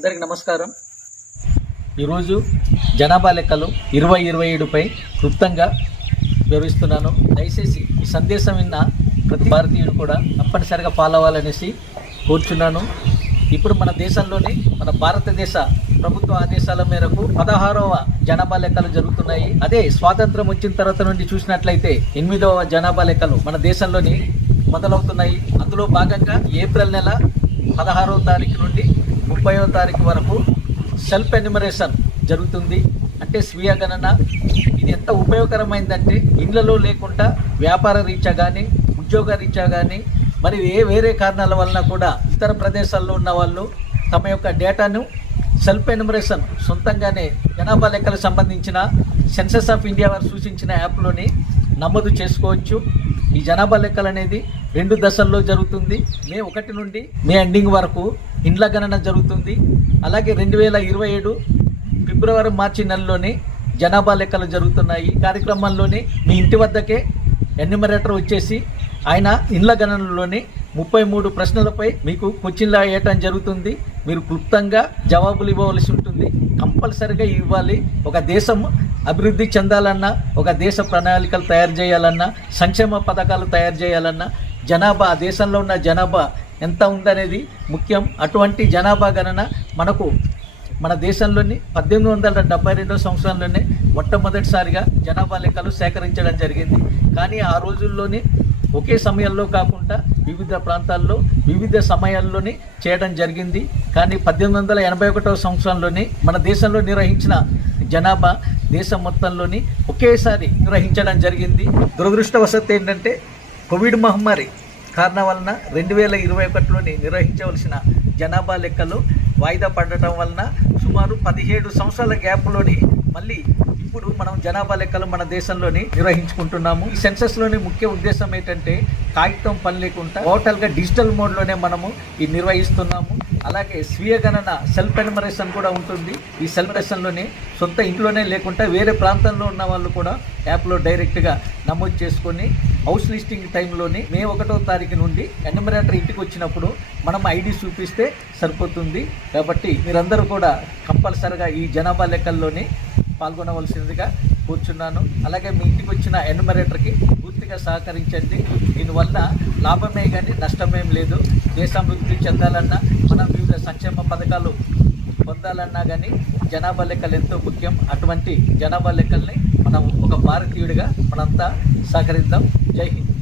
అందరికి నమస్కారం. ఈరోజు జనాభా లెక్కలు 2027పై క్లుప్తంగా వివరిస్తున్నాను. దయచేసి ఈ సందేశం విన్న ప్రతి భారతీయుడు కూడా తప్పనిసరిగా ఫాలో అవ్వాలనేసి కోరుచున్నాను. ఇప్పుడు మన దేశంలోని మన భారతదేశ ప్రభుత్వ ఆదేశాల మేరకు 16వ జనాభా లెక్కలు జరుగుతున్నాయి. అదే స్వాతంత్రం వచ్చిన తర్వాత నుండి చూసినట్లయితే 8వ జనాభా లెక్కలు మన దేశంలోని మొదలవుతున్నాయి. అందులో భాగంగా ఏప్రిల్ నెల 16వ తారీఖు నుండి 30వ తారీఖు వరకు సెల్ఫ్ ఎన్యూమరేషన్ జరుగుతుంది. అంటే స్వీయ గణన. ఇది ఎంత ఉపయోగకరమైందంటే ఇళ్లలో లేకుండా వ్యాపార రీత్యా కానీ ఉద్యోగ రీత్యా కానీ మరి వేరే కారణాల వలన కూడా ఇతర ప్రదేశాల్లో ఉన్న వాళ్ళు తమ యొక్క డేటాను సెల్ఫ్ ఎన్యూమరేషన్ సొంతంగానే జనాభా లెక్కలకు సంబంధించిన సెన్సస్ ఆఫ్ ఇండియా వారు సూచించిన యాప్లోని నమోదు చేసుకోవచ్చు. ఈ జనాభా లెక్కలు అనేది 2 దశల్లో జరుగుతుంది. మే 1 నుండి మే ఎండింగ్ వరకు ఇండ్ల గణన జరుగుతుంది. అలాగే 2027 ఫిబ్రవరి మార్చి నెలలోని జనాభా లెక్కలు జరుగుతున్నాయి. కార్యక్రమంలోని మీ ఇంటి వద్దకే ఎన్యూమరేటర్ వచ్చేసి ఆయన ఇండ్ల గణనలోని 33 ప్రశ్నలపై మీకు క్వశ్చన్లు వేయటం జరుగుతుంది. మీరు క్లుప్తంగా జవాబులు ఇవ్వవలసి ఉంటుంది. కంపల్సరిగా ఇవ్వాలి. ఒక దేశం అభివృద్ధి చెందాలన్నా, ఒక దేశ ప్రణాళికలు తయారు చేయాలన్నా, సంక్షేమ పథకాలు తయారు చేయాలన్నా జనాభా, దేశంలో ఉన్న జనాభా ఎంత ఉందనేది ముఖ్యం. అటువంటి జనాభా గణన మనకు మన దేశంలోని 1872 సంవత్సరంలోనే మొట్టమొదటిసారిగా జనాభా లెక్కలు సేకరించడం జరిగింది. కానీ ఆ రోజుల్లోనే ఒకే సమయంలో కాకుండా వివిధ ప్రాంతాల్లో వివిధ సమయాల్లోనే చేయడం జరిగింది. కానీ 1881 సంవత్సరంలోనే మన దేశంలో నిర్వహించిన జనాభా దేశం మొత్తంలోని ఒకేసారి నిర్వహించడం జరిగింది. దురదృష్టవశాత్తు ఏంటంటే కోవిడ్ మహమ్మారి కారణం వలన 2021లోని నిర్వహించవలసిన జనాభా లెక్కలు వాయిదా పడటం వలన సుమారు 17 సంవత్సరాల గ్యాప్లోని మళ్ళీ ఇప్పుడు మనం జనాభా లెక్కలు మన దేశంలోని నిర్వహించుకుంటున్నాము. ఈ సెన్సస్లోని ముఖ్య ఉద్దేశం ఏంటంటే కాగితం పని లేకుండా టోటల్గా డిజిటల్ మోడ్లోనే మనము ఈ నిర్వహిస్తున్నాము. అలాగే స్వీయ గణన సెల్ఫ్ ఎన్యూమరేషన్ కూడా ఉంటుంది. ఈ సెల్ఫ్ ఎన్యూమరేషన్లోనే సొంత ఇంట్లోనే లేకుండా వేరే ప్రాంతంలో ఉన్న వాళ్ళు కూడా యాప్లో డైరెక్ట్గా నమోదు చేసుకొని హౌస్ లిస్టింగ్ టైంలోని మే 1వ తారీఖు నుండి ఎన్యూమరేటర్ ఇంటికి వచ్చినప్పుడు మనం ఐడి చూపిస్తే సరిపోతుంది. కాబట్టి మీరందరూ కూడా కంపల్సరిగా ఈ జనాభా లెక్కల్లోని పాల్గొనవలసిందిగా కూర్చున్నాను. అలాగే మీ ఇంటికి వచ్చిన ఎన్యూమరేటర్కి పూర్తిగా సహకరించండి. దీనివల్ల లాభమే కానీ నష్టమేం లేదు. దేశాభివృద్ధి చెందాలన్నా, మనం వివిధ సంక్షేమ పథకాలు పొందాలన్నా కానీ జనాభా లెక్కలు ఎంతో ముఖ్యం. అటువంటి జనాభా లెక్కల్ని మనం ఒక భారతీయుడిగా మనంతా సహకరిద్దాం. జై హింద్.